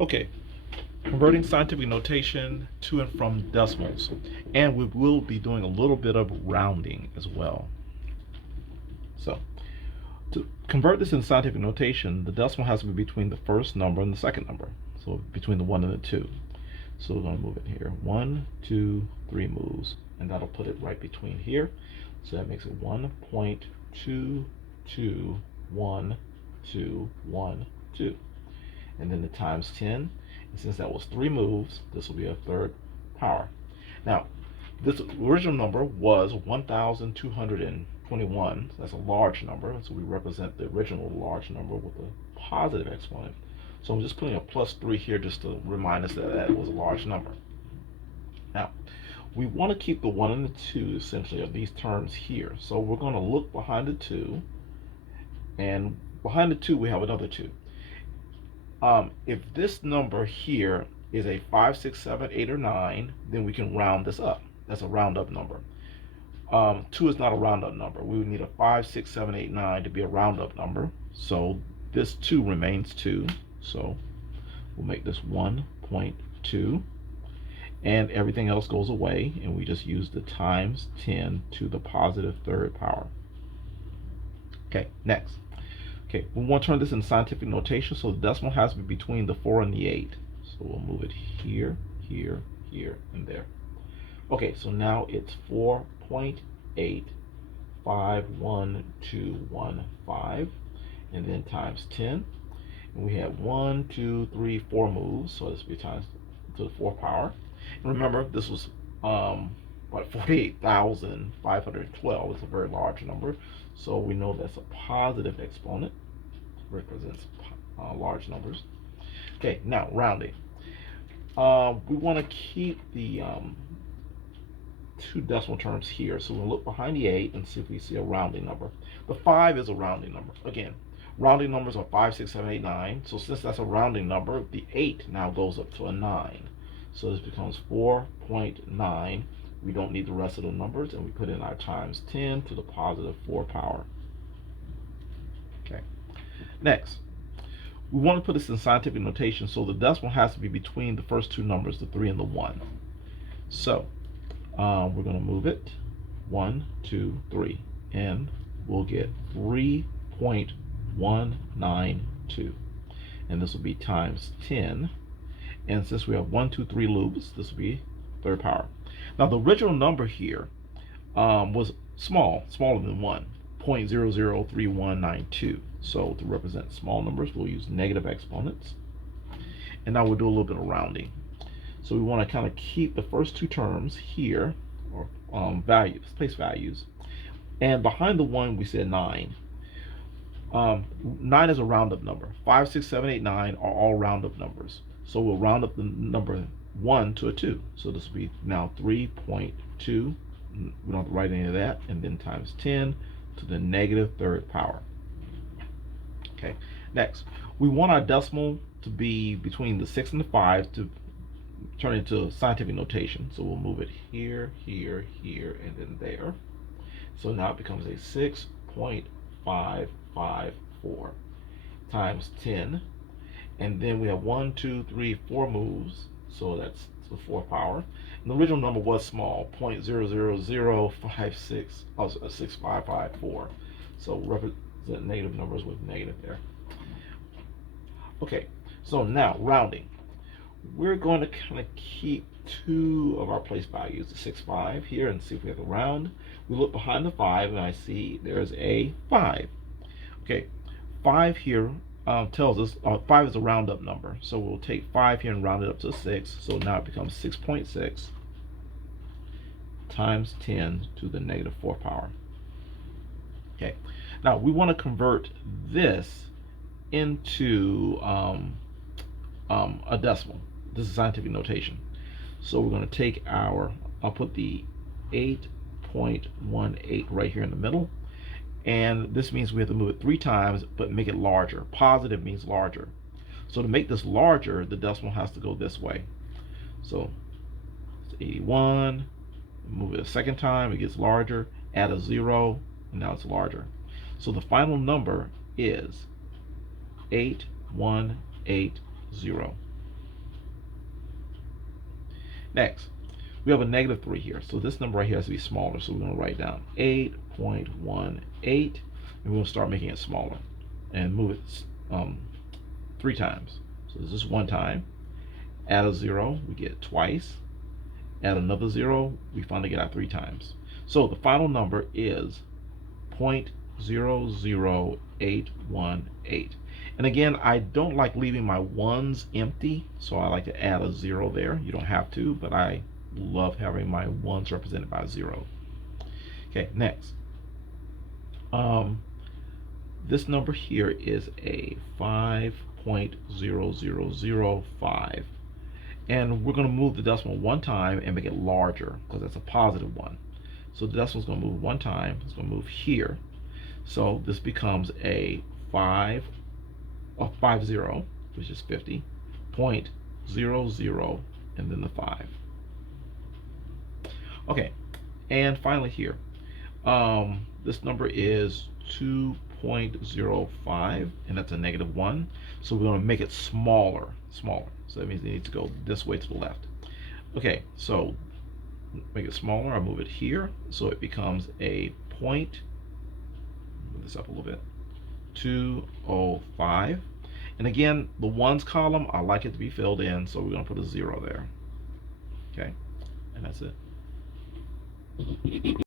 Okay, converting scientific notation to and from decimals. And we will be doing a little bit of rounding as well. So, to convert this in scientific notation, the decimal has to be between the first number and the second number. So between the 1 and the 2. So we're going to move it here. 1, 2, 3 moves. And that'll put it right between here. So that makes it 1.2212122. And then the times 10. And since that was 3 moves, this will be a third power. Now, this original number was 1,221. So that's a large number. So we represent the original large number with a positive exponent. So I'm just putting a plus 3 here just to remind us that that was a large number. Now, we want to keep the 1 and the 2 essentially of these terms here. So we're going to look behind the 2. And behind the 2, we have another 2. If this number here is a 5, 6, 7, 8, or 9, then we can round this up. That's a round up number. 2 is not a round up number. We would need a 5, 6, 7, 8, 9 to be a round up number. So this 2 remains 2. So we'll make this 1.2. And everything else goes away. And we just use the times 10 to the positive third power. Okay, next. Okay, we want to turn this in scientific notation. So the decimal has to be between the 4 and the 8. So we'll move it here, here, here, and there. Okay, so now it's 4.851215, and then times 10. And we have 1, 2, 3, 4 moves, so this will be times to the 4th power. And remember, this was 48,512. It's a very large number, so we know that's a positive exponent. Represents large numbers. Okay, now rounding. We want to keep the 2 decimal terms here. So we'll look behind the 8 and see if we see a rounding number. The 5 is a rounding number. Again, rounding numbers are 5, 6, 7, 8, 9. So since that's a rounding number, the 8 now goes up to a 9. So this becomes 4.9. We don't need the rest of the numbers, and we put in our times 10 to the positive 4 power. Okay. Next, we want to put this in scientific notation, so the decimal has to be between the first 2 numbers, the 3 and the 1. So we're going to move it 1, 2, 3, and we'll get 3.192, and this will be times 10. And since we have 1, 2, 3 loops, this will be third power. Now the original number here was smaller than 1, 0.003192. So to represent small numbers, we'll use negative exponents. And now we'll do a little bit of rounding. So we want to kind of keep the first 2 terms here, or values, place values. And behind the 1, we said 9. 9 is a round-up number. 5, 6, 7, 8, 9 are all round-up numbers. So we'll round up the number 1 to a 2. So this will be now 3.2. We don't have to write any of that. And then times 10 to the negative third power. Okay, next. We want our decimal to be between the 6 and the 5 to turn into scientific notation. So we'll move it here, here, here, and then there. So now it becomes a 6.554 times 10. And then we have 1, 2, 3, 4 moves. So that's the 4th power. And the original number was small, 0.000566554. So represent negative numbers with negative there. Okay, so now rounding. We're going to kind of keep 2 of our place values, the 6, 5 here, and see if we have a round. We look behind the 5, and I see there's a 5. Okay, 5 here tells us 5 is a round up number. So we'll take 5 here and round it up to 6. So now it becomes 6.6 times 10 to the negative 4 power. Okay, now we want to convert this into a decimal. This is scientific notation. So we're going to take I'll put the 8.18 right here in the middle. And this means we have to move it 3 times, but make it larger. Positive means larger. So to make this larger, the decimal has to go this way. So it's 81. Move it a second time, it gets larger. Add a 0, and now it's larger. So the final number is 8180. Next, we have a negative 3 here. So this number right here has to be smaller. So we're going to write down 8.18, and we're going to start making it smaller and move it 3 times. So this is 1 time. Add a 0, we get twice. Add another 0, we finally get our 3 times. So the final number is 0.00818. And again, I don't like leaving my ones empty, so I like to add a 0 there. You don't have to, but I love having my ones represented by 0. Okay, next. This number here is a 5.0005. And we're going to move the decimal 1 time and make it larger because that's a positive 1. So the decimal is going to move 1 time. It's going to move here. So this becomes a 50, which is 50.00, and then the 5. Okay, and finally here, this number is 2.05, and that's a negative 1. So we're going to make it smaller. So that means it needs to go this way to the left. Okay, so make it smaller. I'll move it here, so it becomes a point. Move this up a little bit. 205. And again, the ones column, I like it to be filled in, so we're going to put a 0 there. Okay, and that's it.